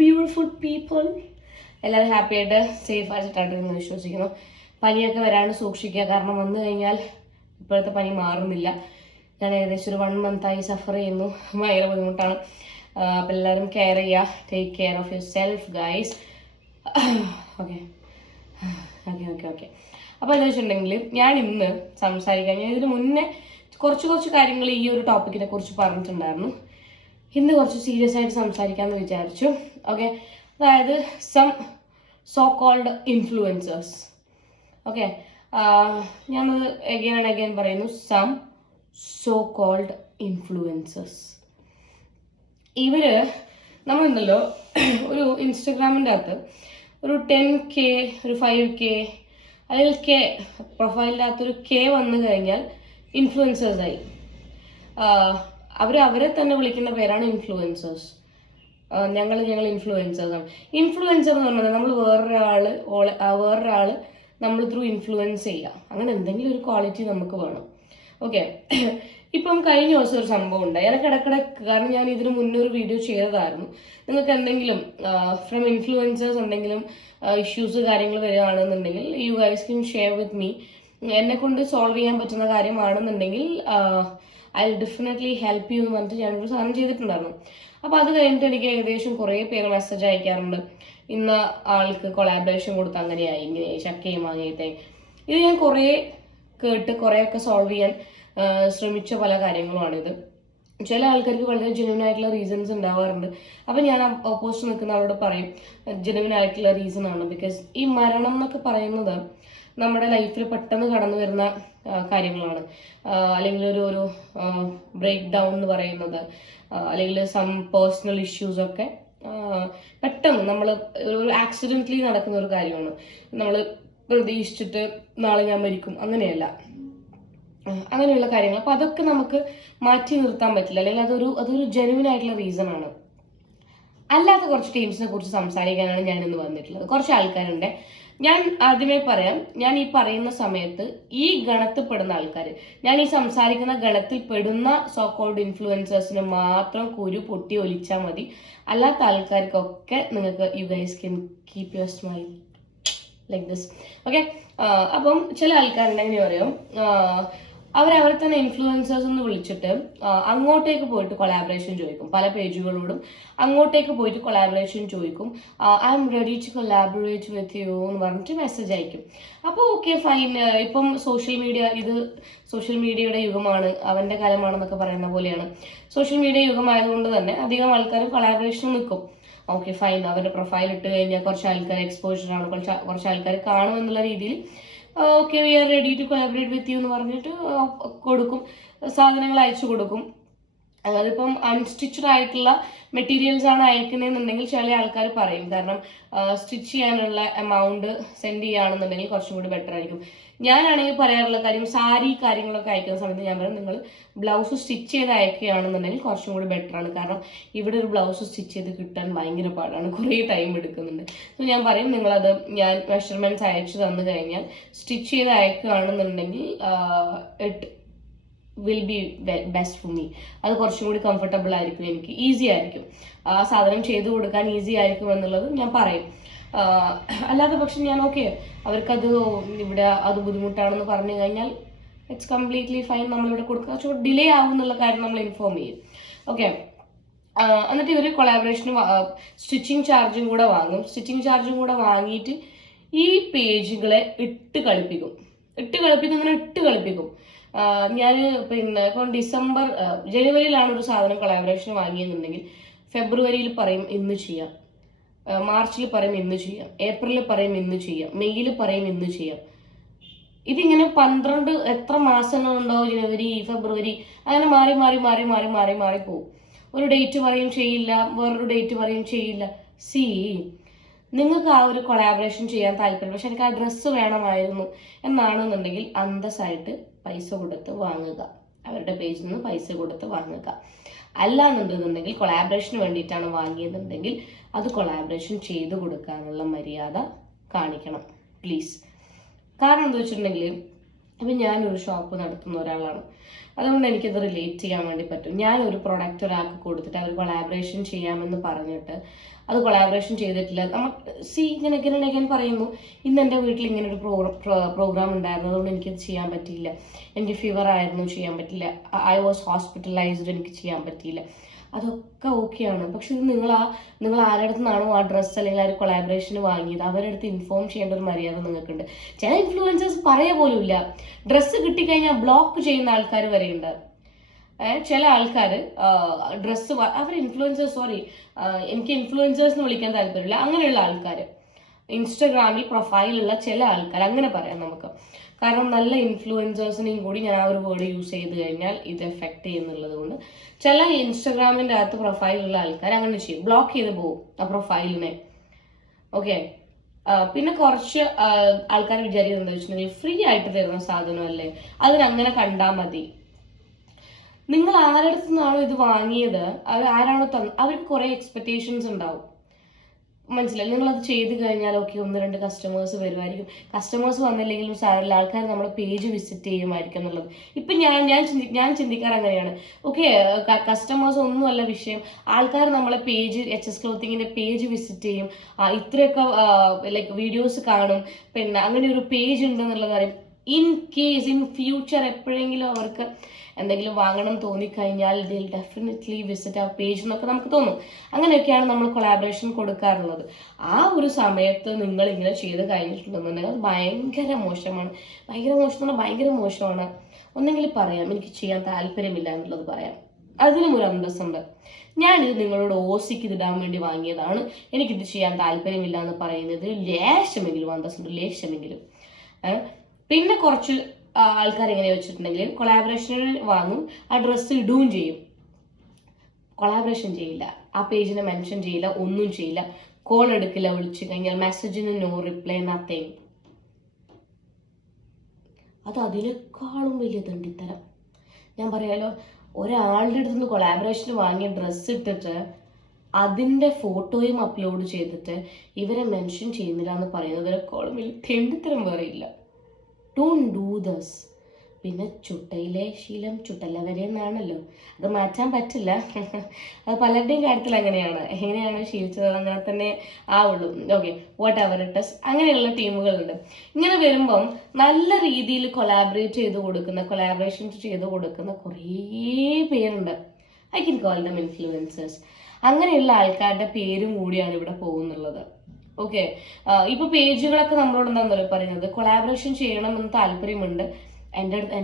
Beautiful people, എല്ലാവരും happy ആയിട്ട് safe ആയിട്ടായിട്ടെന്ന് വിശ്വസിക്കുന്നു. പനിയൊക്കെ വരാണ്ട് സൂക്ഷിക്കുക, കാരണം വന്നു കഴിഞ്ഞാൽ ഇപ്പോഴത്തെ പനി മാറുന്നില്ല. ഞാൻ ഏകദേശം ഒരു 1 മന്തായി സഫർ ചെയ്യുന്നു, ഭയങ്കര ബുദ്ധിമുട്ടാണ്. അപ്പം എല്ലാവരും കെയർ ചെയ്യുക, take care of your self guys. Okay okay okay okay അപ്പോൾ എന്താ വെച്ചിട്ടുണ്ടെങ്കിൽ ഞാൻ ഇന്ന് സംസാരിക്കാൻ, ഞാൻ ഇതിന് മുന്നേ കുറച്ച് കാര്യങ്ങൾ ഈ ഒരു ടോപ്പിക്കിനെ കുറിച്ച് പറഞ്ഞിട്ടുണ്ടായിരുന്നു. ഇന്ന് കുറച്ച് സീരിയസ് ആയിട്ട് സംസാരിക്കാമെന്ന് വിചാരിച്ചു. ഓക്കെ, അതായത് some so called influencers. Okay, ഞാനത് അഗൈൻ ആൻഡ് അഗൈൻ പറയുന്നു, സം സോ കോൾഡ് ഇൻഫ്ലുവൻസേഴ്സ്. ഇവര് നമ്മളുണ്ടല്ലോ, ഒരു ഇൻസ്റ്റഗ്രാമിൻ്റെ അകത്ത് ഒരു 10K, ഒരു 5K അല്ലെങ്കിൽ K പ്രൊഫൈലിനകത്തൊരു K വന്നു കഴിഞ്ഞാൽ ഇൻഫ്ലുവൻസേഴ്സായി. അവരെ തന്നെ വിളിക്കുന്ന പേരാണ് ഇൻഫ്ലുവൻസേഴ്സ്. ഞങ്ങൾ ഇൻഫ്ലുവൻസേഴ്സാണ്. ഇൻഫ്ലുവൻസർ എന്ന് പറഞ്ഞാൽ നമ്മൾ വേറൊരാൾ നമ്മൾ ത്രൂ ഇൻഫ്ലുവൻസ് ചെയ്യുക, അങ്ങനെ എന്തെങ്കിലും ഒരു ക്വാളിറ്റി നമുക്ക് വേണം. ഓക്കെ, ഇപ്പം കഴിഞ്ഞ ദിവസം ഒരു സംഭവം ഉണ്ടായി. ഇടയ്ക്കിടെ, കാരണം ഞാൻ ഇതിന് മുന്നേ ഒരു വീഡിയോ ചെയ്തതായിരുന്നു. നിങ്ങൾക്ക് എന്തെങ്കിലും ഫ്രം ഇൻഫ്ലുവൻസേഴ്സ് എന്തെങ്കിലും ഇഷ്യൂസ് കാര്യങ്ങൾ വരികയാണെന്നുണ്ടെങ്കിൽ you guys can share with me. എന്നെ കൊണ്ട് സോൾവ് ചെയ്യാൻ പറ്റുന്ന കാര്യമാണെന്നുണ്ടെങ്കിൽ I will definitely help you എന്ന് പറഞ്ഞിട്ട് ഞാനൊരു സാധനം ചെയ്തിട്ടുണ്ടായിരുന്നു. അപ്പോൾ അത് കഴിഞ്ഞിട്ട് എനിക്ക് ഏകദേശം കുറേ പേര് മെസ്സേജ് അയക്കാറുണ്ട്, ഇന്ന ആൾക്ക് കൊളാബറേഷൻ കൊടുത്ത് അങ്ങനെയായി ഇങ്ങനെയായി ചക്കയും വാങ്ങിയത്തെ. ഇത് ഞാൻ കുറേ കേട്ട് കുറേയൊക്കെ സോൾവ് ചെയ്യാൻ ശ്രമിച്ച പല കാര്യങ്ങളുമാണിത്. ചില ആൾക്കാർക്ക് വളരെ ജെന്യൂൻ ആയിട്ടുള്ള റീസൺസ് ഉണ്ടാവാറുണ്ട്. അപ്പം ഞാൻ ഓപ്പോസിറ്റ് നിൽക്കുന്ന ആളോട് പറയും, ജെന്യൂൻ ആയിട്ടുള്ള റീസൺ ആണ്. ബിക്കോസ് ഈ മരണം എന്നൊക്കെ പറയുന്നത് നമ്മുടെ ലൈഫിൽ പെട്ടെന്ന് കടന്നു വരുന്ന കാര്യങ്ങളാണ്. അല്ലെങ്കിൽ ഒരു ബ്രേക്ക് ഡൗൺ എന്ന് പറയുന്നത്, അല്ലെങ്കിൽ സം പേഴ്സണൽ ഇഷ്യൂസ് ഒക്കെ പെട്ടെന്ന് നമ്മൾ ഒരു ആക്സിഡൻ്റലി നടക്കുന്ന ഒരു കാര്യമാണ്. നമ്മൾ പ്രതീക്ഷിച്ചിട്ട് നാളെ ഞാൻ മരിക്കും അങ്ങനെയല്ല, അങ്ങനെയുള്ള കാര്യങ്ങൾ. അപ്പം അതൊക്കെ നമുക്ക് മാറ്റി നിർത്താൻ പറ്റില്ല, അല്ലെങ്കിൽ അതൊരു ജെന്യൂൻ ആയിട്ടുള്ള റീസൺ ആണ്. അല്ലാത്ത കുറച്ച് ടീംസിനെ കുറിച്ച് സംസാരിക്കാനാണ് ഞാൻ ഇന്ന് വന്നിട്ടുള്ളത്. കുറച്ച് ആൾക്കാരുണ്ട്. ഞാൻ ആദ്യമേ പറയാം, ഞാൻ ഈ പറയുന്ന സമയത്ത് ഈ ഗണത്തിൽ ആൾക്കാർ, ഞാൻ ഈ സംസാരിക്കുന്ന ഗണത്തിൽ പെടുന്ന സോ കോൾഡ് ഇൻഫ്ലുവൻസേഴ്സിനെ മാത്രം കുരു പൊട്ടി ഒലിച്ചാൽ മതി. അല്ലാത്ത ആൾക്കാർക്കൊക്കെ നിങ്ങൾക്ക് you guys can keep your smile like this. Okay, അപ്പം ചില ആൾക്കാരുണ്ട്, എങ്ങനെ പറയും, അവരെ തന്നെ ഇൻഫ്ലുവൻസേഴ്സ് എന്ന് വിളിച്ചിട്ട് അങ്ങോട്ടേക്ക് പോയിട്ട് കൊളാബറേഷൻ ചോദിക്കും. പല പേജുകളോടും അങ്ങോട്ടേക്ക് പോയിട്ട് കൊളാബറേഷൻ ചോദിക്കും. I am ready to collaborate with you എന്ന് പറഞ്ഞിട്ട് മെസ്സേജ് അയക്കും. അപ്പോൾ ഓക്കെ ഫൈൻ, ഇപ്പം സോഷ്യൽ മീഡിയയുടെ യുഗമാണ്, അവൻ്റെ കാലമാണെന്നൊക്കെ പറയുന്ന പോലെയാണ്. സോഷ്യൽ മീഡിയ യുഗമായതുകൊണ്ട് തന്നെ അധികം ആൾക്കാരും കൊളാബറേഷൻ നിൽക്കും. ഓക്കെ ഫൈൻ, അവരുടെ പ്രൊഫൈൽ ഇട്ട് കഴിഞ്ഞാൽ കുറച്ച് ആൾക്കാർ എക്സ്പോഷറാണ്, കുറച്ച് ആൾക്കാർ കാണുമെന്നുള്ള രീതിയിൽ okay we are ready to collaborate with you എന്ന് പറഞ്ഞിട്ട് കൊടുക്കും, സാധനങ്ങൾ അയച്ചു കൊടുക്കും. അതിപ്പം അൺസ്റ്റിച്ചഡ് ആയിട്ടുള്ള മെറ്റീരിയൽസ് ആണ് അയക്കുന്നതെന്നുണ്ടെങ്കിൽ ചില ആൾക്കാർ പറയും, കാരണം സ്റ്റിച്ച് ചെയ്യാനുള്ള എമൗണ്ട് സെൻഡ് ചെയ്യുകയാണെന്നുണ്ടെങ്കിൽ കുറച്ചും കൂടി ബെറ്റർ ആയിരിക്കും. ഞാനാണെങ്കിൽ പറയാറുള്ള കാര്യം, സാരി കാര്യങ്ങളൊക്കെ അയക്കുന്ന സമയത്ത് ഞാൻ പറയും, നിങ്ങൾ ബ്ലൗസ് സ്റ്റിച്ച് ചെയ്ത് അയക്കുകയാണെന്നുണ്ടെങ്കിൽ കുറച്ചും കൂടി ബെറ്റർ ആണ്. കാരണം ഇവിടെ ഒരു ബ്ലൗസ് സ്റ്റിച്ച് ചെയ്ത് കിട്ടാൻ ഭയങ്കര പാടാണ്, കുറേ ടൈം എടുക്കുന്നുണ്ട്. സോ ഞാൻ പറയും, നിങ്ങളത് ഞാൻ മെഷർമെൻറ്റ്സ് അയച്ചു തന്നു കഴിഞ്ഞാൽ സ്റ്റിച്ച് ചെയ്ത് അയക്കുകയാണെന്നുണ്ടെങ്കിൽ it will be best for me. അത് കുറച്ചും കൂടി കംഫർട്ടബിൾ ആയിരിക്കും, എനിക്ക് ഈസി ആയിരിക്കും, ആ സാധനം ചെയ്തു കൊടുക്കാൻ ഈസി ആയിരിക്കും എന്നുള്ളത് ഞാൻ പറയും. അല്ലാത്ത പക്ഷം ഞാൻ ഓക്കെ അവർക്കത് ഇവിടെ അത് ബുദ്ധിമുട്ടാണെന്ന് പറഞ്ഞു കഴിഞ്ഞാൽ ഇറ്റ്സ് കംപ്ലീറ്റ്ലി ഫൈൻ, നമ്മളിവിടെ കൊടുക്കുക. കുറച്ചുകൂടി ഡിലേ ആവും എന്നുള്ള കാര്യം നമ്മൾ ഇൻഫോം ചെയ്യും. ഓക്കെ, എന്നിട്ട് ഇവർ കൊളാബറേഷന് സ്റ്റിച്ചിങ് ചാർജും കൂടെ വാങ്ങും. സ്റ്റിച്ചിങ് ചാർജും കൂടെ വാങ്ങിയിട്ട് ഈ പേജുകളെ ഇട്ട് കളിപ്പിക്കും. ഞാൻ ഇപ്പം ജനുവരിയിലാണ് ഒരു സാധനം കൊളാബറേഷൻ വാങ്ങിയെന്നുണ്ടെങ്കിൽ ഫെബ്രുവരിയിൽ പറയും ഇന്ന് ചെയ്യാം, മാർച്ചിൽ പറയും ഇന്ന് ചെയ്യാം, ഏപ്രിലിൽ പറയും ഇന്ന് ചെയ്യാം, മെയ്യിൽ പറയും ഇന്ന് ചെയ്യാം. ഇതിങ്ങനെ 12 എത്ര മാസങ്ങളുണ്ടോ, ജനുവരി ഫെബ്രുവരി അങ്ങനെ മാറി പോകും. ഒരു ഡേറ്റ് പറയും ചെയ്യില്ല, വേറൊരു ഡേറ്റ് പറയും ചെയ്യില്ല. നിങ്ങൾക്ക് ആ ഒരു കൊളാബറേഷൻ ചെയ്യാൻ താല്പര്യം, പക്ഷെ എനിക്ക് ആ ഡ്രസ്സ് വേണമായിരുന്നു എന്നാണെന്നുണ്ടെങ്കിൽ അന്തസ്സായിട്ട് പൈസ കൊടുത്ത് വാങ്ങുക, അവരുടെ പേജിൽ നിന്ന് പൈസ കൊടുത്ത് വാങ്ങുക. അല്ലാന്നുണ്ടെന്നുണ്ടെങ്കിൽ കൊളാബറേഷന് വേണ്ടിയിട്ടാണ് വാങ്ങിയതെന്നുണ്ടെങ്കിൽ അത് കൊളാബറേഷൻ ചെയ്തു കൊടുക്കാനുള്ള മര്യാദ കാണിക്കണം പ്ലീസ്. കാരണം എന്താ വെച്ചിട്ടുണ്ടെങ്കിൽ അപ്പം ഞാനൊരു ഷോപ്പ് നടത്തുന്ന ഒരാളാണ്, അതുകൊണ്ട് എനിക്കത് റിലേറ്റ് ചെയ്യാൻ വേണ്ടി പറ്റും. ഞാനൊരു പ്രൊഡക്റ്റ് ഒരാൾക്ക് കൊടുത്തിട്ട് അവർ കൊളാബറേഷൻ ചെയ്യാമെന്ന് പറഞ്ഞിട്ട് അത് കൊളാബറേഷൻ ചെയ്തിട്ടില്ല. നമ്മൾ ഇങ്ങനെ again പറയുന്നു, ഇന്ന് എൻ്റെ വീട്ടിൽ ഇങ്ങനെ ഒരു പ്രോഗ്രാം ഉണ്ടായിരുന്നു, അതുകൊണ്ട് എനിക്കത് ചെയ്യാൻ പറ്റിയില്ല, എനിക്ക് ഫീവർ ആയിരുന്നു, ചെയ്യാൻ പറ്റില്ല, ഐ വാസ് ഹോസ്പിറ്റലൈസ്ഡ്, എനിക്ക് ചെയ്യാൻ പറ്റിയില്ല. അതൊക്കെ ഓക്കെയാണ്. പക്ഷെ ഇത് നിങ്ങൾ ആരുടെ അടുത്ത് നിന്നാണോ ആ ഡ്രസ്സ് അല്ലെങ്കിൽ ആ ഒരു കൊളാബറേഷന് വാങ്ങിയത് അവരുടെ അടുത്ത് ഇൻഫോം ചെയ്യേണ്ട ഒരു മര്യാദ നിങ്ങൾക്കുണ്ട്. ചില ഇൻഫ്ലുവൻസേഴ്സ് പറയുക പോലും ഇല്ല. ഡ്രസ്സ് കിട്ടിക്കഴിഞ്ഞാൽ ബ്ലോക്ക് ചെയ്യുന്ന ആൾക്കാർ വരെയുണ്ട്. ചില ആൾക്കാർ ഡ്രസ്സ് അവർ ഇൻഫ്ലുവൻസേഴ്സ്, സോറി എനിക്ക് ഇൻഫ്ലുവൻസേഴ്സ് എന്ന് വിളിക്കാൻ താല്പര്യമില്ല, അങ്ങനെയുള്ള ആൾക്കാർ, ഇൻസ്റ്റഗ്രാമിൽ പ്രൊഫൈലുള്ള ചില ആൾക്കാർ, അങ്ങനെ പറയാം നമുക്ക്. കാരണം നല്ല ഇൻഫ്ലുവൻസേഴ്സിനെയും കൂടി ഞാൻ ആ ഒരു വേർഡ് യൂസ് ചെയ്ത് കഴിഞ്ഞാൽ ഇത് എഫക്ട് ചെയ്യുന്നുള്ളത് കൊണ്ട് ചില ഇൻസ്റ്റഗ്രാമിൻ്റെ അകത്ത് പ്രൊഫൈലുള്ള ആൾക്കാർ അങ്ങനെ ചെയ്യും, ബ്ലോക്ക് ചെയ്ത് പോകും ആ പ്രൊഫൈലിനെ. ഓക്കെ, പിന്നെ കുറച്ച് ആൾക്കാർ വിചാരിക്കുന്നത് എന്താ വെച്ചിട്ടുണ്ടെങ്കിൽ ഫ്രീ ആയിട്ട് തരുന്ന സാധനമല്ലേ, അതിനങ്ങനെ കണ്ടാൽ മതി. നിങ്ങൾ ആരുടെ അടുത്ത് നിന്നാണോ ഇത് വാങ്ങിയത്, അവർ ആരാണോ അവർക്ക് കുറേ എക്സ്പെക്ടേഷൻസ് ഉണ്ടാവും, മനസ്സിലായി. നിങ്ങളത് ചെയ്ത് കഴിഞ്ഞാൽ ഓക്കെ 1-2 കസ്റ്റമേഴ്സ് വരുമായിരിക്കും, കസ്റ്റമേഴ്സ് വന്നില്ലെങ്കിലും സാറില്ല, ആൾക്കാർ നമ്മുടെ പേജ് വിസിറ്റ് ചെയ്യുമായിരിക്കും എന്നുള്ളത്. ഇപ്പം ഞാൻ ചിന്തിക്കാറ് അങ്ങനെയാണ്. ഓക്കെ, കസ്റ്റമേഴ്സ് ഒന്നുമല്ല വിഷയം, ആൾക്കാർ നമ്മളെ പേജ് HS ക്ലോത്തിങ്ങിൻ്റെ പേജ് വിസിറ്റ് ചെയ്യും, ഇത്രയൊക്കെ ലൈക്ക് വീഡിയോസ് കാണും, പിന്നെ അങ്ങനെ ഒരു പേജ് ഉണ്ടെന്നുള്ളത് അറിയും. ഇൻ കേസ് ഇൻ ഫ്യൂച്ചർ എപ്പോഴെങ്കിലും അവർക്ക് എന്തെങ്കിലും വാങ്ങണം തോന്നിക്കഴിഞ്ഞാൽ ദിൽ ഡെഫിനറ്റ്ലി വിസിറ്റ് ആ പേജ് എന്നൊക്കെ നമുക്ക് തോന്നും. അങ്ങനെയൊക്കെയാണ് നമ്മൾ കൊളാബറേഷൻ കൊടുക്കാറുള്ളത്. ആ ഒരു സമയത്ത് നിങ്ങൾ ഇങ്ങനെ ചെയ്ത് കഴിഞ്ഞിട്ടുണ്ടെന്നുണ്ടെങ്കിൽ അത് ഭയങ്കര മോശമാണ്. ഭയങ്കര മോശമാണ്. ഒന്നെങ്കിൽ പറയാം എനിക്ക് ചെയ്യാൻ താല്പര്യമില്ല എന്നുള്ളത് പറയാം, അതിനും ഒരു അന്തസ്സുണ്ട്. ഞാനിത് നിങ്ങളോട് ഓസിക്ക് ഇതിടാൻ വേണ്ടി വാങ്ങിയതാണ്, എനിക്കിത് ചെയ്യാൻ താല്പര്യമില്ല എന്ന് പറയുന്നത് ലേശമെങ്കിലും അന്തസ്സുണ്ട്, ലേശമെങ്കിലും. പിന്നെ കുറച്ച് ആൾക്കാർ എങ്ങനെ വെച്ചിട്ടുണ്ടെങ്കിൽ കൊളാബറേഷനിൽ വാങ്ങും, ആ ഡ്രസ്സ് ഇടുകയും ചെയ്യും, കൊളാബറേഷൻ ചെയ്യില്ല, ആ പേജിനെ മെൻഷൻ ചെയ്യില്ല, ഒന്നും ചെയ്യില്ല, കോൾ എടുക്കില്ല, വിളിച്ചു കഴിഞ്ഞാൽ മെസ്സേജിന് നോ റിപ്ലൈ, നത്തിങ്. അത് അതിനേക്കാളും വലിയ ദണ്ഡിത്തരം. ഞാൻ പറയാലോ, ഒരാളുടെ അടുത്ത് നിന്ന് കൊളാബറേഷന് വാങ്ങിയ ഡ്രസ്സ് ഇട്ടിട്ട് അതിൻ്റെ ഫോട്ടോയും അപ്ലോഡ് ചെയ്തിട്ട് ഇവരെ മെൻഷൻ ചെയ്യുന്നില്ല എന്ന് പറയുന്നതിനേക്കാളും വലിയ തെണ്ടിത്തരം വേറെ ഇല്ല. Don't do this. പിന്നെ ചുട്ടയിലെ ശീലം ചുട്ടല്ല വരെ എന്നാണല്ലോ, അത് മാറ്റാൻ പറ്റില്ല. അത് പലരുടെയും കാര്യത്തിൽ അങ്ങനെയാണ്, എങ്ങനെയാണ് ശീലിച്ചത് അങ്ങനെ തന്നെ ആവുള്ളൂ. Okay, what ever it is. അങ്ങനെയുള്ള ടീമുകളുണ്ട്. ഇങ്ങനെ വരുമ്പം നല്ല രീതിയിൽ കൊളാബറേഷൻ ചെയ്ത് കൊടുക്കുന്ന കുറേ പേരുണ്ട്. I can call dum influencers. അങ്ങനെയുള്ള ആൾക്കാരുടെ പേരും കൂടിയാണ് ഇവിടെ പോകുന്നുള്ളത്. ഓക്കെ, ഇപ്പൊ പേജുകളൊക്കെ നമ്മളോട് എന്താണെന്ന് പറയുന്നത്, കൊളാബറേഷൻ ചെയ്യണമെന്ന് താല്പര്യമുണ്ട്, എൻ്റെ അടുത്ത്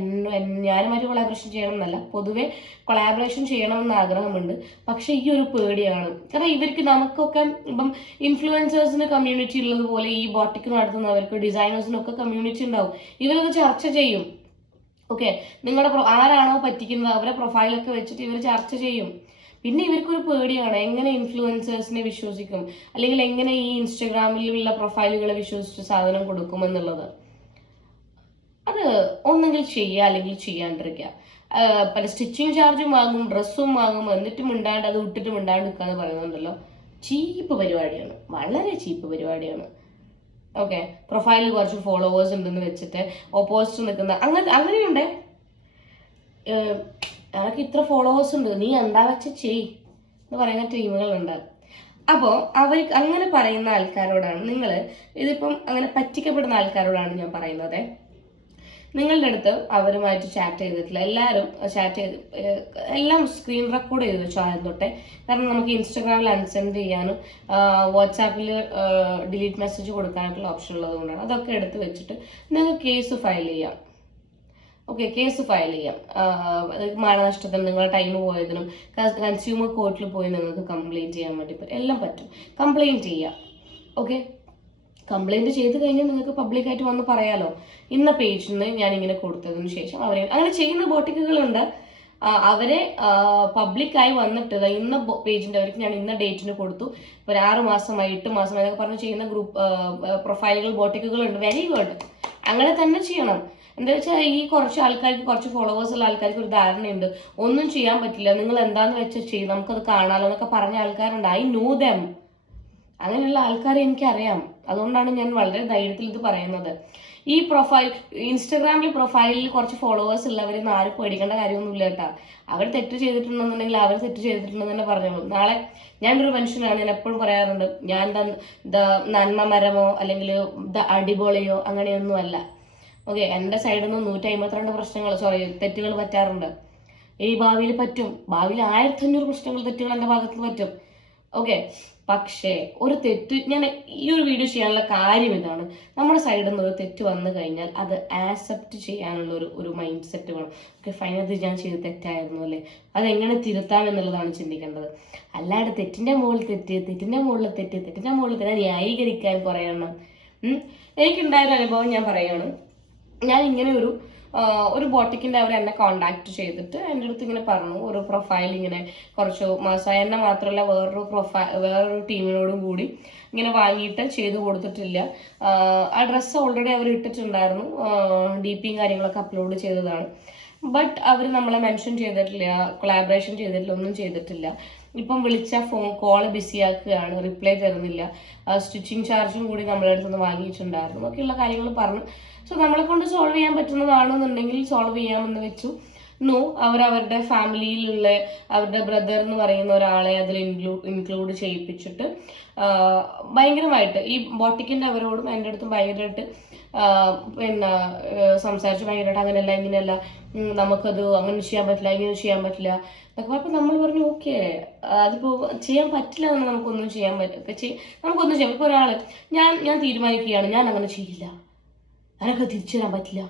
ഞാനുമായിട്ട് കൊളാബറേഷൻ ചെയ്യണം എന്നല്ല, പൊതുവെ കൊളാബറേഷൻ ചെയ്യണമെന്ന് ആഗ്രഹമുണ്ട്. പക്ഷെ ഈ ഒരു പേടിയാണ്. കാരണം നമുക്കൊക്കെ ഇപ്പം ഇൻഫ്ലുവൻസേഴ്സിന് കമ്മ്യൂണിറ്റി ഉള്ളതുപോലെ ഈ ബോട്ടിക്ക് നടത്തുന്നവർക്ക് ഡിസൈനേഴ്സിനൊക്കെ കമ്മ്യൂണിറ്റി ഉണ്ടാവും. ഇവരത് ചർച്ച ചെയ്യും. ഓക്കെ, നിങ്ങളുടെ ആരാണോ പറ്റിക്കുന്നത് അവരെ പ്രൊഫൈലൊക്കെ വെച്ചിട്ട് ഇവർ ചർച്ച ചെയ്യും. പിന്നെ ഇവർക്കൊരു പേടിയാണ്, എങ്ങനെ ഇൻഫ്ലുവൻസേഴ്സിനെ വിശ്വസിക്കും, അല്ലെങ്കിൽ എങ്ങനെ ഈ ഇൻസ്റ്റഗ്രാമിലുള്ള പ്രൊഫൈലുകളെ വിശ്വസിച്ച് സാധനം കൊടുക്കുമെന്നുള്ളത്. അത് ഒന്നെങ്കിൽ ചെയ്യുക അല്ലെങ്കിൽ ചെയ്യാണ്ടിരിക്കുക. പല സ്റ്റിച്ചിങ് ചാർജും വാങ്ങും, ഡ്രസ്സും വാങ്ങും, എന്നിട്ടും മിണ്ടാണ്ട് അത് വിട്ടിട്ട് മിണ്ടാണ്ട് നിൽക്കുക എന്ന് പറയുന്നുണ്ടല്ലോ, ചീപ്പ് പരിപാടിയാണ്, വളരെ ചീപ്പ് പരിപാടിയാണ്. ഓക്കെ, പ്രൊഫൈലിൽ കുറച്ച് ഫോളോവേഴ്സ് ഉണ്ടെന്ന് വെച്ചിട്ട് ഓപ്പോസിറ്റ് നിൽക്കുന്ന അങ്ങനെയുണ്ടേ, എനിക്ക് ഇത്ര ഫോളോവേഴ്സ് ഉണ്ട്, നീ എന്താ വെച്ച ചെയ് എന്ന് പറയുന്ന ടീമുകളുണ്ട്. അപ്പോൾ അങ്ങനെ പറയുന്ന ആൾക്കാരോടാണ് ഇതിപ്പം അങ്ങനെ പറ്റിക്കപ്പെടുന്ന ആൾക്കാരോടാണ് ഞാൻ പറയുന്നത്. നിങ്ങളുടെ അടുത്ത് അവരുമായിട്ട് ചാറ്റ് ചെയ്തിട്ടില്ല, എല്ലാവരും എല്ലാം സ്ക്രീൻ റെക്കോർഡ് ചെയ്ത് വെച്ചു ആദ്യം തൊട്ടേ. കാരണം നമുക്ക് ഇൻസ്റ്റാഗ്രാമിൽ അൺസെൻഡ് ചെയ്യാനും വാട്സാപ്പിൽ ഡിലീറ്റ് മെസ്സേജ് കൊടുക്കാനൊക്കെയുള്ള ഓപ്ഷൻ ഉള്ളത് കൊണ്ടാണ്. അതൊക്കെ എടുത്ത് വെച്ചിട്ട് നിങ്ങൾക്ക് കേസ് ഫയൽ ചെയ്യാം. ഓക്കെ, കേസ് ഫയൽ ചെയ്യാം. മാനനഷ്ടത്തിന് നിങ്ങളുടെ ടൈം പോയതിനും കൺസ്യൂമർ കോർട്ടിൽ പോയി നിങ്ങൾക്ക് കംപ്ലയിൻറ്റ് ചെയ്യാൻ വേണ്ടി പറ്റും, എല്ലാം പറ്റും. കംപ്ലയിൻറ്റ് ചെയ്യാം. ഓക്കെ, കംപ്ലയിൻറ്റ് ചെയ്ത് കഴിഞ്ഞാൽ നിങ്ങൾക്ക് പബ്ലിക്കായിട്ട് വന്ന് പറയാലോ, ഇന്ന പേജിൽ നിന്ന് ഞാൻ ഇങ്ങനെ കൊടുത്തതിന് ശേഷം അങ്ങനെ ചെയ്യുന്ന ബോട്ടിക്കുകളുണ്ട്. അവരെ പബ്ലിക്കായി വന്നിട്ട് ഇന്ന പേജിൻ്റെ അവർക്ക് ഞാൻ ഇന്ന ഡേറ്റിന് കൊടുത്തു, ഒരു 6 മാസമായി 8 മാസമായി എന്നൊക്കെ പറഞ്ഞ് ചെയ്യുന്ന ഗ്രൂപ്പ് പ്രൊഫൈലുകൾ ബോട്ടിക്കുകളുണ്ട്. വെരി ഗുഡ്, അങ്ങനെ തന്നെ ചെയ്യണം. എന്താ വെച്ചാൽ ഈ കുറച്ച് ആൾക്കാർക്ക്, കുറച്ച് ഫോളോവേഴ്സ് ഉള്ള ആൾക്കാർക്ക് ഒരു ധാരണയുണ്ട്, ഒന്നും ചെയ്യാൻ പറ്റില്ല, നിങ്ങൾ എന്താന്ന് വെച്ചാൽ ചെയ്യും, നമുക്കത് കാണാലോ എന്നൊക്കെ പറഞ്ഞ ആൾക്കാരുണ്ട്. I know them. അങ്ങനെയുള്ള ആൾക്കാരെ എനിക്കറിയാം. അതുകൊണ്ടാണ് ഞാൻ വളരെ ധൈര്യത്തിൽ ഇത് പറയുന്നത്. ഈ ഇൻസ്റ്റാഗ്രാമിൽ പ്രൊഫൈലിൽ കുറച്ച് ഫോളോവേഴ്സ് ഉള്ളവരെന്ന് ആരും പേടിക്കേണ്ട കാര്യമൊന്നുമില്ല കേട്ടാ. അവർ തെറ്റ് ചെയ്തിട്ടുണ്ടെന്നുണ്ടെങ്കിൽ അവർ തെറ്റ് ചെയ്തിട്ടുണ്ടെന്ന് തന്നെ പറഞ്ഞോളൂ. നാളെ ഞാനൊരു മനുഷ്യനാണ്, ഞാൻ എപ്പോഴും പറയാറുണ്ട്, ഞാൻ നന്മ മരമോ അല്ലെങ്കിൽ അടിപൊളിയോ അങ്ങനെയൊന്നും അല്ല. ഓക്കെ, എൻ്റെ സൈഡിൽ നിന്ന് 152 പ്രശ്നങ്ങൾ തെറ്റുകൾ പറ്റാറുണ്ട്. ഈ ഭാവിയിൽ പറ്റും, ഭാവിയിൽ 1500 പ്രശ്നങ്ങൾ തെറ്റുകൾ എൻ്റെ ഭാഗത്ത് നിന്ന് പറ്റും. ഓക്കെ, പക്ഷേ ഒരു തെറ്റ്, ഞാൻ ഈ ഒരു വീഡിയോ ചെയ്യാനുള്ള കാര്യം ഇതാണ്, നമ്മുടെ സൈഡിൽ നിന്ന് ഒരു തെറ്റ് വന്നു കഴിഞ്ഞാൽ അത് ആക്സെപ്റ്റ് ചെയ്യാനുള്ള ഒരു മൈൻഡ് സെറ്റ് വേണം. ഓക്കെ ഫൈൻ, അത് ഞാൻ ചെയ്ത് തെറ്റായിരുന്നു അല്ലേ, അതെങ്ങനെ തിരുത്താം എന്നുള്ളതാണ് ചിന്തിക്കേണ്ടത്. അല്ലാണ്ട് തെറ്റിൻ്റെ മുകളിൽ തെറ്റിൻ്റെ മുകളിൽ ന്യായീകരിക്കാൻ കുറേ എണ്ണം. എനിക്കുണ്ടായൊരു അനുഭവം ഞാൻ പറയുകയാണ്. ഞാൻ ഇങ്ങനെ ഒരു ബോട്ടിക്കിൻ്റെ അവർ എന്നെ കോണ്ടാക്ട് ചെയ്തിട്ട് എൻ്റെ അടുത്ത് ഇങ്ങനെ പറഞ്ഞു, ഒരു പ്രൊഫൈൽ ഇങ്ങനെ കുറച്ച് മാസമായി, എന്നെ മാത്രമല്ല വേറൊരു ടീമിനോടും കൂടി ഇങ്ങനെ വാങ്ങിയിട്ട് ചെയ്ത് കൊടുത്തിട്ടില്ല. ആ ഡ്രസ്സ് ഓൾറെഡി അവർ ഇട്ടിട്ടുണ്ടായിരുന്നു, DP കാര്യങ്ങളൊക്കെ അപ്ലോഡ് ചെയ്തതാണ്. ബട്ട് അവർ നമ്മളെ മെൻഷൻ ചെയ്തിട്ടില്ല, കൊളാബറേഷൻ ചെയ്തിട്ടില്ല, ഒന്നും ചെയ്തിട്ടില്ല. ഇപ്പം വിളിച്ച കോള് ബിസിയാക്കുകയാണ്, റിപ്ലൈ തരുന്നില്ല, സ്റ്റിച്ചിങ് ചാർജും കൂടി നമ്മളെ അടുത്തുനിന്ന് വാങ്ങിയിട്ടുണ്ടായിരുന്നു ഒക്കെയുള്ള കാര്യങ്ങൾ പറഞ്ഞു. സോ നമ്മളെ കൊണ്ട് സോൾവ് ചെയ്യാൻ പറ്റുന്നതാണെന്നുണ്ടെങ്കിൽ സോൾവ് ചെയ്യാമെന്ന് വെച്ചു. അവരവരുടെ ഫാമിലിയിലുള്ള അവരുടെ ബ്രദർ എന്ന് പറയുന്ന ഒരാളെ അതിൽ ഇൻക്ലൂഡ് ചെയ്യിപ്പിച്ചിട്ട് ഭയങ്കരമായിട്ട് ഈ ബോട്ടിക്കിൻ്റെ അവരോടും എൻ്റെ അടുത്തും ഭയങ്കരമായിട്ട് പിന്നെ സംസാരിച്ചു. ഭയങ്കരമായിട്ട് അങ്ങനെയല്ല ഇങ്ങനെയല്ല, നമുക്കത് അങ്ങനെ ചെയ്യാൻ പറ്റില്ല, ഇങ്ങനെ ചെയ്യാൻ പറ്റില്ല എന്നൊക്കെ. അപ്പം നമ്മൾ പറഞ്ഞു ഓക്കെ, അതിപ്പോൾ ചെയ്യാൻ പറ്റില്ല എന്ന് നമുക്കൊന്നും ചെയ്യാൻ ഇപ്പോൾ ഒരാൾ ഞാൻ തീരുമാനിക്കുകയാണ്, ഞാൻ അങ്ങനെ ചെയ്യില്ല, അതൊക്കെ തിരിച്ചു തരാൻ പറ്റില്ല,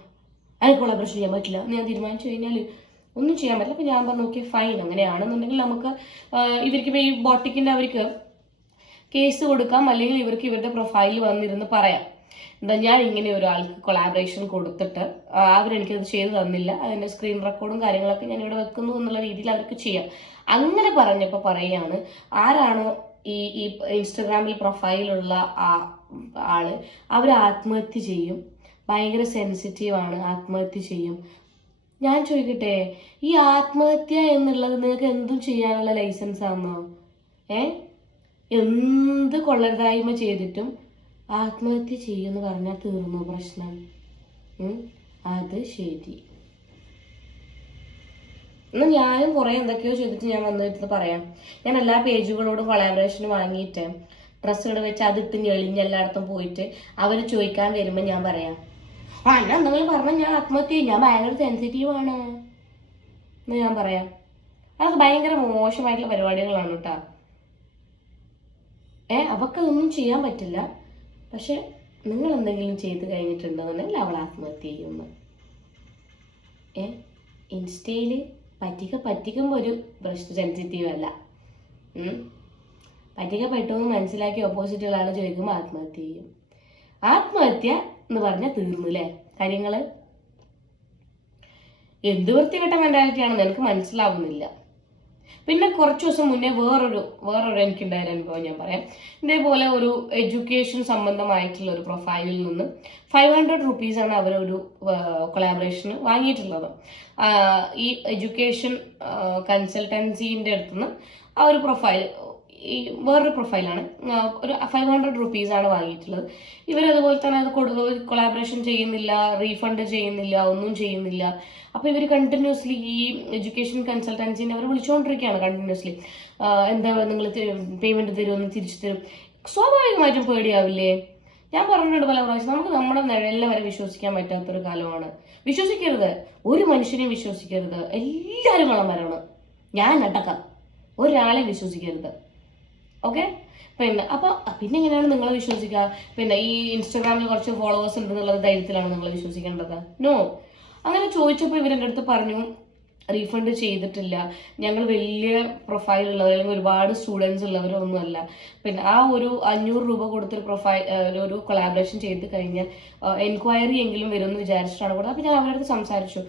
അതിനൊക്കെ കൊളാബറേഷൻ ചെയ്യാൻ പറ്റില്ല എന്ന് ഞാൻ തീരുമാനിച്ചു കഴിഞ്ഞാൽ ഒന്നും ചെയ്യാൻ പറ്റില്ല. അപ്പം ഞാൻ പറഞ്ഞു ഓക്കെ ഫൈൻ, അങ്ങനെയാണെന്നുണ്ടെങ്കിൽ നമുക്ക് ഇവർക്ക് ഈ ബോട്ടിക്കിൻ്റെ അവർക്ക് കേസ് കൊടുക്കാം, അല്ലെങ്കിൽ ഇവർക്ക് ഇവരുടെ പ്രൊഫൈലിൽ വന്നിരുന്ന് പറയാം, എന്താ ഞാൻ ഇങ്ങനെ ഒരാൾക്ക് കൊളാബറേഷൻ കൊടുത്തിട്ട് അവരെനിക്കത് ചെയ്തു തന്നില്ല, അതിൻ്റെ സ്ക്രീൻ റെക്കോർഡും കാര്യങ്ങളൊക്കെ ഞാൻ ഇവിടെ വെക്കുന്നു എന്നുള്ള രീതിയിൽ അവർക്ക് ചെയ്യാം. അങ്ങനെ പറഞ്ഞപ്പോൾ പറയുകയാണ്, ആരാണോ ഈ ഇൻസ്റ്റഗ്രാമിൽ പ്രൊഫൈലുള്ള ആള് അവർ ആത്മഹത്യ ചെയ്യും, ഭയങ്കര സെൻസിറ്റീവാണ്, ആത്മഹത്യ ചെയ്യും. ഞാൻ ചോദിക്കട്ടെ, ഈ ആത്മഹത്യ എന്നുള്ളത് നിങ്ങൾക്ക് എന്തും ചെയ്യാനുള്ള ലൈസൻസ് ആണോ? എന്ത് കൊള്ളരുതായ്മ ചെയ്തിട്ടും ആത്മഹത്യ ചെയ്യുമെന്ന് പറഞ്ഞാൽ തീർന്നു പ്രശ്നം. അത് ശരി. എന്നാൽ ഞാനും കുറേ എന്തൊക്കെയോ ചെയ്തിട്ട് ഞാൻ വന്നിട്ട് പറയാം. ഞാൻ എല്ലാ പേജുകളോടും കൊളാബറേഷന് വാങ്ങിയിട്ട് ഡ്രസ്സുകൾ വെച്ച് അതിട്ട് ഞെളിഞ്ഞ് എല്ലായിടത്തും പോയിട്ട് അവർ ചോദിക്കാൻ വരുമ്പോൾ ഞാൻ പറയാം, എന്നെ എന്തെങ്കിലും പറഞ്ഞാൽ ഞാൻ ആത്മഹത്യ ചെയ്യും, ഞാൻ ഭയങ്കര സെൻസിറ്റീവാണ് എന്ന് ഞാൻ പറയാം. അതൊക്കെ ഭയങ്കര മോശമായിട്ടുള്ള പരിപാടികളാണ് കേട്ടോ. അവൾക്കതൊന്നും ചെയ്യാൻ പറ്റില്ല, പക്ഷെ നിങ്ങൾ എന്തെങ്കിലും ചെയ്ത് കഴിഞ്ഞിട്ടുണ്ടെന്നുണ്ടെങ്കിൽ അവൾ ആത്മഹത്യ ചെയ്യുന്നു. ഇൻസ്റ്റയിൽ പറ്റിക്കുമ്പോൾ ഒരു പ്രശ്നം സെൻസിറ്റീവ് അല്ല, പറ്റിക്കപ്പെട്ടു മനസ്സിലാക്കി ഓപ്പോസിറ്റുകളാണ് ചോദിക്കുമ്പോൾ ആത്മഹത്യ ചെയ്യും. ആത്മഹത്യ എന്ന് പറഞ്ഞാൽ തീർന്നില്ലേ കാര്യങ്ങൾ. എന്ത് വൃത്തികെട്ട മെന്റാലിറ്റിയാണെന്ന് എനിക്ക് മനസ്സിലാവുന്നില്ല. പിന്നെ കുറച്ച് ദിവസം മുന്നേ വേറൊരു എനിക്കുണ്ടായ അനുഭവം ഞാൻ പറയാം. ഇതേപോലെ ഒരു എഡ്യൂക്കേഷൻ സംബന്ധമായിട്ടുള്ള ഒരു പ്രൊഫൈലിൽ നിന്ന് 500 റുപ്പീസാണ് അവരൊരു കൊളാബറേഷന് വാങ്ങിയിട്ടുള്ളത്. ഈ എഡ്യൂക്കേഷൻ കൺസൾട്ടൻസിൻ്റെ അടുത്തുനിന്ന് ആ ഒരു പ്രൊഫൈൽ, ഈ വേറൊരു പ്രൊഫൈലാണ്, ഒരു 500 റുപ്പീസാണ് വാങ്ങിയിട്ടുള്ളത്. ഇവരതുപോലെ തന്നെ അത് കൊളാബറേഷൻ ചെയ്യുന്നില്ല, റീഫണ്ട് ചെയ്യുന്നില്ല, ഒന്നും ചെയ്യുന്നില്ല. അപ്പോൾ ഇവർ കണ്ടിന്യൂസ്ലി ഈ എഡ്യൂക്കേഷൻ കൺസൾട്ടൻസിനെ അവർ വിളിച്ചുകൊണ്ടിരിക്കുകയാണ് കണ്ടിന്യൂസ്ലി, എന്താ നിങ്ങൾ പേയ്മെൻറ്റ് തരുമെന്ന് തിരിച്ചു തരും. സ്വാഭാവികമായിട്ടും പേടിയാവില്ലേ? ഞാൻ പറഞ്ഞിട്ടുണ്ട് പല പ്രാവശ്യം, നമുക്ക് നമ്മുടെ നിഴലിനെ വരെ വിശ്വസിക്കാൻ പറ്റാത്തൊരു കാലമാണ്. വിശ്വസിക്കരുത്, ഒരു മനുഷ്യനെയും വിശ്വസിക്കരുത്, എല്ലാവരും കള്ളന്മാരാണ്. ഞാൻ അടക്കം ഒരാളെ വിശ്വസിക്കരുത്. ഓക്കെ, പിന്നെ എങ്ങനെയാണ് നിങ്ങളെ വിശ്വസിക്കുക? പിന്നെ ഈ ഇൻസ്റ്റാഗ്രാമിൽ കുറച്ച് ഫോളോവേഴ്സ് ഉണ്ടെന്നുള്ളത് ധൈര്യത്തിലാണ് നിങ്ങൾ വിശ്വസിക്കേണ്ടത്? നോ. അങ്ങനെ ചോദിച്ചപ്പോൾ ഇവരെൻ്റെ അടുത്ത് പറഞ്ഞു റീഫണ്ട് ചെയ്തിട്ടില്ല, ഞങ്ങൾ വലിയ പ്രൊഫൈലുള്ളവർ അല്ലെങ്കിൽ ഒരുപാട് സ്റ്റുഡൻസ് ഉള്ളവരൊന്നുമല്ല. പിന്നെ ആ ഒരു 500 രൂപ കൊടുത്തൊരു ഒരു കൊളാബറേഷൻ ചെയ്ത് കഴിഞ്ഞാൽ എൻക്വയറി എങ്കിലും വരുമെന്ന് വിചാരിച്ചിട്ടാണ് കൊടുത്തത്. അപ്പോൾ ഞാൻ അവരുടെ അടുത്ത് സംസാരിച്ചു,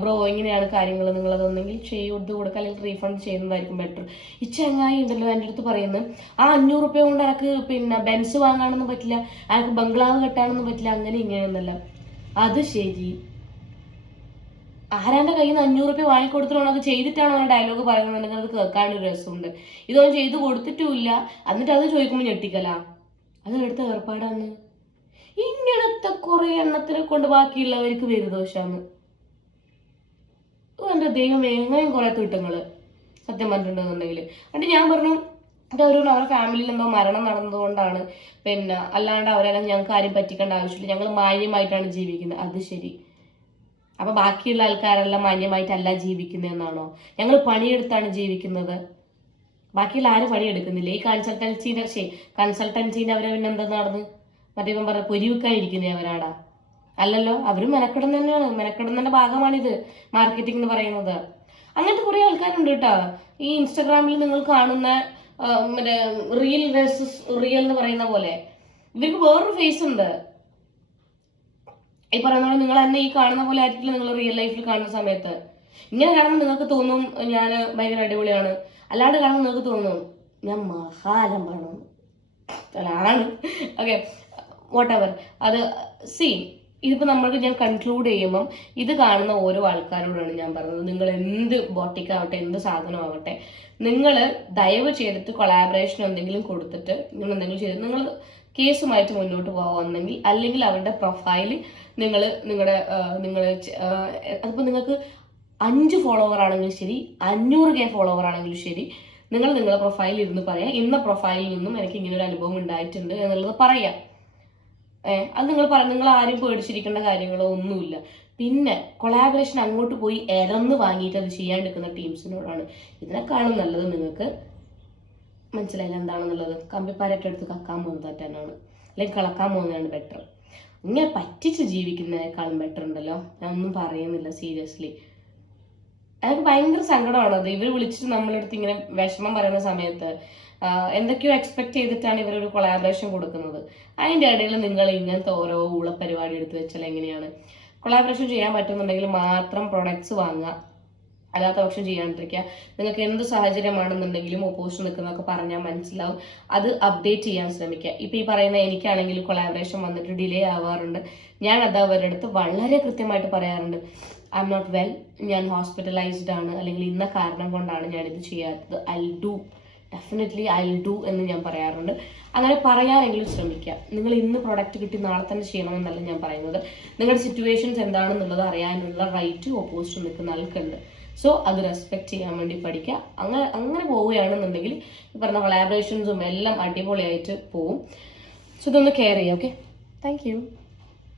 ബ്രോ ഇങ്ങനെയാണ് കാര്യങ്ങൾ, നിങ്ങളതൊന്നെങ്കിൽ ചെയ്ത് കൊടുക്കുക അല്ലെങ്കിൽ റീഫണ്ട് ചെയ്യുന്നതായിരിക്കും ബെറ്റർ. ഈ ചങ്ങായി ഉണ്ടല്ലോ എൻ്റെ അടുത്ത് പറയുന്നത്, ആ 500 രൂപ കൊണ്ട് എനിക്ക് പിന്നെ ബെൻസ് വാങ്ങാനൊന്നും പറ്റില്ല, എനിക്ക് ബംഗ്ലാവ് കെട്ടാനൊന്നും പറ്റില്ല, അങ്ങനെ ഇങ്ങനെയൊന്നല്ല. അത് ശരി, ആരാൻ്റെ കയ്യിൽ നിന്ന് 500 രൂപ വാങ്ങിക്കൊടുത്തിട്ടാണോ അത് ചെയ്തിട്ടാണോ അവരുടെ ഡയലോഗ് പറയുന്നുണ്ടെങ്കിൽ അത് കേൾക്കാനൊരു രസമുണ്ട്. ഇതൊന്നും ചെയ്ത് കൊടുത്തിട്ടുമില്ല, എന്നിട്ട് അത് ചോദിക്കുമ്പോൾ ഞെട്ടിക്കല, അത് എടുത്ത ഏർപ്പാടാന്ന്. ഇങ്ങനത്തെ കുറെ എണ്ണത്തിനെ കൊണ്ട് ബാക്കിയുള്ളവർക്ക് പേരുദോഷാന്ന്. എന്റെ ദൈവമേ, എങ്ങനെയും കുറെ തീട്ടങ്ങള് സത്യം പറഞ്ഞിട്ടുണ്ടെന്നുണ്ടെങ്കിൽ. എന്നിട്ട് ഞാൻ പറഞ്ഞു ഒരു അവരുടെ ഫാമിലിയിൽ എന്തോ മരണം നടന്നതുകൊണ്ടാണ്, പിന്നെ അല്ലാണ്ട് അവരെല്ലാം ഞങ്ങൾക്ക് ആരും പറ്റിക്കേണ്ട ആവശ്യമില്ല, ഞങ്ങൾ മാന്യമായിട്ടാണ് ജീവിക്കുന്നത്. അത് ശരി, അപ്പൊ ബാക്കിയുള്ള ആൾക്കാരെല്ലാം മാന്യമായിട്ടല്ല ജീവിക്കുന്നതെന്നാണോ? ഞങ്ങൾ പണിയെടുത്താണ് ജീവിക്കുന്നത്, ബാക്കിയുള്ള ആരും പണിയെടുക്കുന്നില്ല. ഈ കൺസൾട്ടൻസിന്റെ അവരെ പിന്നെ എന്താ നടന്ന് മറ്റേ ഇപ്പം പറഞ്ഞ പൊരിവെക്കാനിരിക്കുന്നേ അവരാടാ? അല്ലല്ലോ, അവരും മെനക്കെടുന്ന തന്നെയാണ്, മെനക്കെടുന്നതിന്റെ ഭാഗമാണിത് മാർക്കറ്റിംഗ് എന്ന് പറയുന്നത്. അങ്ങനത്തെ കുറെ ആൾക്കാരുണ്ട് കേട്ടോ. ഈ ഇൻസ്റ്റാഗ്രാമിൽ നിങ്ങൾ കാണുന്ന മറ്റേ റിയൽ വേഴ്സസ് റിയൽ എന്ന് പറയുന്ന പോലെ ഇവർക്ക് വേറൊരു ഫേസ് ഉണ്ട്. ഈ പറയുന്ന പോലെ നിങ്ങൾ തന്നെ ഈ കാണുന്ന പോലെ ആയിരിക്കില്ല നിങ്ങൾ റിയൽ ലൈഫിൽ കാണുന്ന സമയത്ത്. ഇങ്ങനെ കാണുമ്പോൾ നിങ്ങൾക്ക് തോന്നും ഞാൻ ഭയങ്കര അടിപൊളിയാണ്, അല്ലാണ്ട് കാണുമ്പോൾ നിങ്ങൾക്ക് തോന്നും ഞാൻ മഹാലമ്പാണ്. ആണ് ഓക്കെ, വാട്ട് എവർ. അത് ഇതിപ്പോ നമ്മൾക്ക് ഞാൻ കൺക്ലൂഡ് ചെയ്യുമ്പം ഇത് കാണുന്ന ഓരോ ആൾക്കാരോടാണ് ഞാൻ പറഞ്ഞത്, നിങ്ങൾ എന്ത് ബോട്ടിക്കാവട്ടെ എന്ത് സാധനമാവട്ടെ, നിങ്ങൾ ദയവ് ചെയ്തിട്ട് കൊളാബറേഷൻ എന്തെങ്കിലും കൊടുത്തിട്ട് നിങ്ങൾ എന്തെങ്കിലും ചെയ്ത് നിങ്ങൾ കേസുമായിട്ട് മുന്നോട്ട് പോകുന്നെങ്കിൽ, അല്ലെങ്കിൽ അവരുടെ പ്രൊഫൈല് നിങ്ങളുടെ അതിപ്പോൾ നിങ്ങൾക്ക് 5 ഫോളോവർ ആണെങ്കിലും ശരി, 500K ഫോളോവർ ആണെങ്കിലും ശരി, നിങ്ങളുടെ പ്രൊഫൈലിൽ ഇരുന്ന് പറയാം ഇന്ന പ്രൊഫൈലിൽ നിന്നും എനിക്ക് ഇങ്ങനെ ഒരു അനുഭവം ഉണ്ടായിട്ടുണ്ട് എന്നുള്ളത് പറയാം. അത് നിങ്ങൾ ആരും പേടിച്ചിരിക്കേണ്ട കാര്യങ്ങളോ ഒന്നുമില്ല. പിന്നെ കൊളാബറേഷൻ അങ്ങോട്ട് പോയി ഇറന്ന് വാങ്ങിയിട്ട് അത് ചെയ്യാണ്ടിരിക്കുന്ന ടീംസിനോടാണ്. ഇതിനെക്കാളും നല്ലത് നിങ്ങൾക്ക് മനസ്സിലായില്ല എന്താണെന്നുള്ളത്, കമ്പിപ്പാരൊക്കെ എടുത്ത് കക്കാൻ പോകുന്നത് തന്നെയാണ്, അല്ലെങ്കിൽ കളക്കാൻ പോകുന്നതാണ് ബെറ്റർ. ഇങ്ങനെ പറ്റിച്ച് ജീവിക്കുന്നതിനേക്കാളും ബെറ്റർ ഉണ്ടല്ലോ. ഞാൻ ഒന്നും പറയുന്നില്ല, സീരിയസ്ലി. എനിക്ക് ഭയങ്കര സങ്കടമാണത്. ഇവർ വിളിച്ചിട്ട് നമ്മളെടുത്ത് ഇങ്ങനെ വിഷമം പറയുന്ന സമയത്ത് എന്തൊക്കെയോ എക്സ്പെക്ട് ചെയ്തിട്ടാണ് ഇവരൊരു കൊളാബറേഷൻ കൊടുക്കുന്നത്. അതിൻ്റെ ഇടയിൽ നിങ്ങൾ ഇങ്ങനത്തെ ഓരോ ഊളപ്പരിപാടി എടുത്ത് വെച്ചാൽ എങ്ങനെയാണ്? കൊളാബറേഷൻ ചെയ്യാൻ പറ്റുന്നുണ്ടെങ്കിൽ മാത്രം പ്രൊഡക്ട്സ് വാങ്ങുക, അല്ലാത്ത പക്ഷം ചെയ്യാണ്ടിരിക്കുക. നിങ്ങൾക്ക് എന്ത് സാഹചര്യമാണെന്നുണ്ടെങ്കിലും ഓപ്പോസിഷൻ നിൽക്കുന്നതൊക്കെ പറഞ്ഞാൽ മനസ്സിലാവും, അത് അപ്ഡേറ്റ് ചെയ്യാൻ ശ്രമിക്കുക. ഇപ്പം ഈ പറയുന്ന എനിക്കാണെങ്കിൽ കൊളാബറേഷൻ വന്നിട്ട് ഡിലേ ആവാറുണ്ട്. ഞാൻ അത് അവരുടെ അടുത്ത് വളരെ കൃത്യമായിട്ട് പറയാറുണ്ട്, ഐ എം നോട്ട് വെൽ, ഞാൻ ഹോസ്പിറ്റലൈസ്ഡ് ആണ്, അല്ലെങ്കിൽ ഇന്ന കാരണം കൊണ്ടാണ് ഞാനിത് ചെയ്യാത്തത്, ഡെഫിനറ്റ്ലി ഐ വിൽ ഡു എന്ന് ഞാൻ പറയാറുണ്ട്. അങ്ങനെ പറയാനെങ്കിലും ശ്രമിക്കുക. നിങ്ങൾ ഇന്ന് പ്രൊഡക്റ്റ് കിട്ടി നാളെ തന്നെ ചെയ്യണമെന്നല്ല ഞാൻ പറയുന്നത്. നിങ്ങളുടെ സിറ്റുവേഷൻസ് എന്താണെന്നുള്ളത് അറിയാനുള്ള റൈറ്റ് ഓപ്പോസിറ്റ് നിൽക്കുന്ന ആൾക്കുണ്ട്. സോ അത് റെസ്പെക്ട് ചെയ്യാൻ വേണ്ടി പഠിക്കുക. അങ്ങനെ പോവുകയാണെന്നുണ്ടെങ്കിൽ ഈ പറഞ്ഞ കൊളാബറേഷൻസും എല്ലാം അടിപൊളിയായിട്ട് പോവും. സോ ഇതൊന്ന് കെയർ ചെയ്യുക. Okay, thank you.